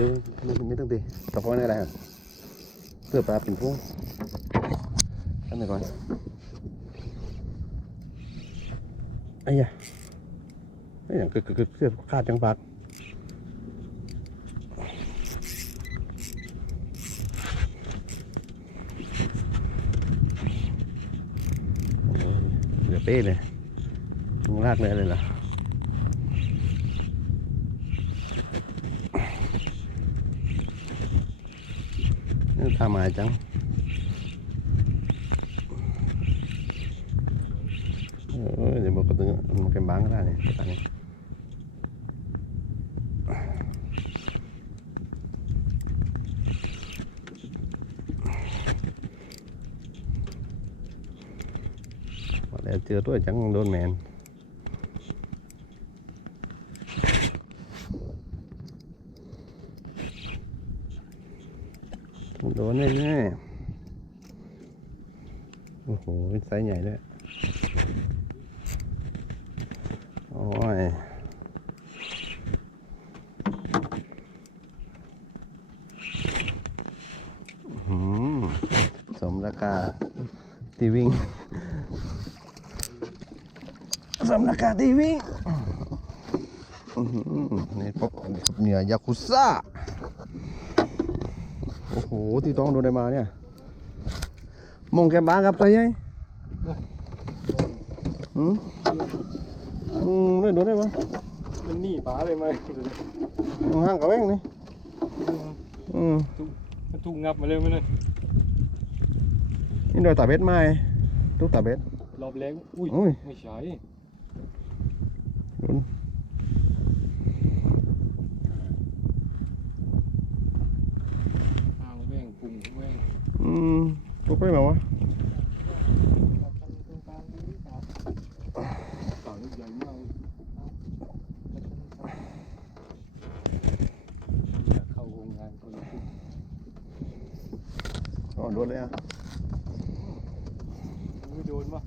ดี๋ยวไม่ต้องตีตะโกนอะไรครับเพื่อปลาเป็นพวงทำไปก่อนไอ้ยะไอ้อย่างกึกกึกกึกเสื้อขาดจังปากโอ้ยเหลือเป้เลยมึงลากเลยเลยเหรอ ทำมาจังเออเดี๋ยวบอกกระตึงมันเป็นบางก็ได้เนี่ยตอนนี้ว่าแล้วเจอตัวจัง โดนแมนโดนแน่ๆโอ้โหไซส์ใหญ่ด้วยโอ้ยหือสมราคาที่วิ่ง สมราคาที่วิ่งนี่พบกับเหนือยาคุซ่า โอ้โหที่ต้องโดนได้มาเนี่ยมงแกบ้าครับตัวใหญ่อืมอืมได้โดนได้ปะมันหนีปลาเลยไหมห่างกับแว่งนี่อืมมันถูกงับมาเลยมันเลยนี่โดนตาเบ็ดไหมตุ๊กตาเบ็ดรอบแรงอุ้ยอุ้ยไม่ใช่โดน อ้าวแม่งปุ่งแม่ง อื มตุ๊กไปไหมวะต่างใหญ่มากอยากเข้าโรงงานคนละอ๋อโดนเลยอะไม่โดนปะ